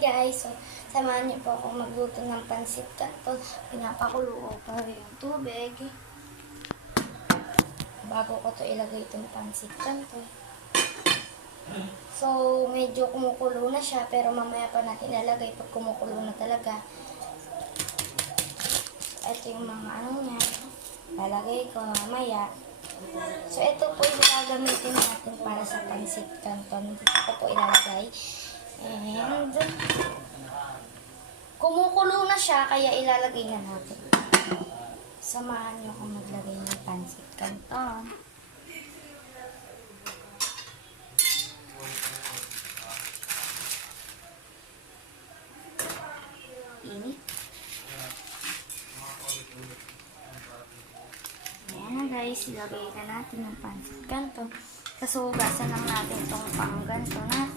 guys, so samahan niyo po akong magluto ng pansit canton. Pinapakulo ko pa yung tubig bago ko to ilagay itong pansit canton. So medyo kumukulo na siya, pero mamaya pa natin ilalagay pag kumukulo na talaga. Ito yung mga ano niya, lalagay ko mamaya. So ito po yung gagamitin natin para sa pansit canton. Dito ko po ilalagay. And kumukulo na siya, kaya ilalagay na natin. Samahan niyo kung maglagay ng pansit canton. Init. Ayan guys, ilagay na natin ng pansit canton. Kasugasan lang natin itong pangganto natin.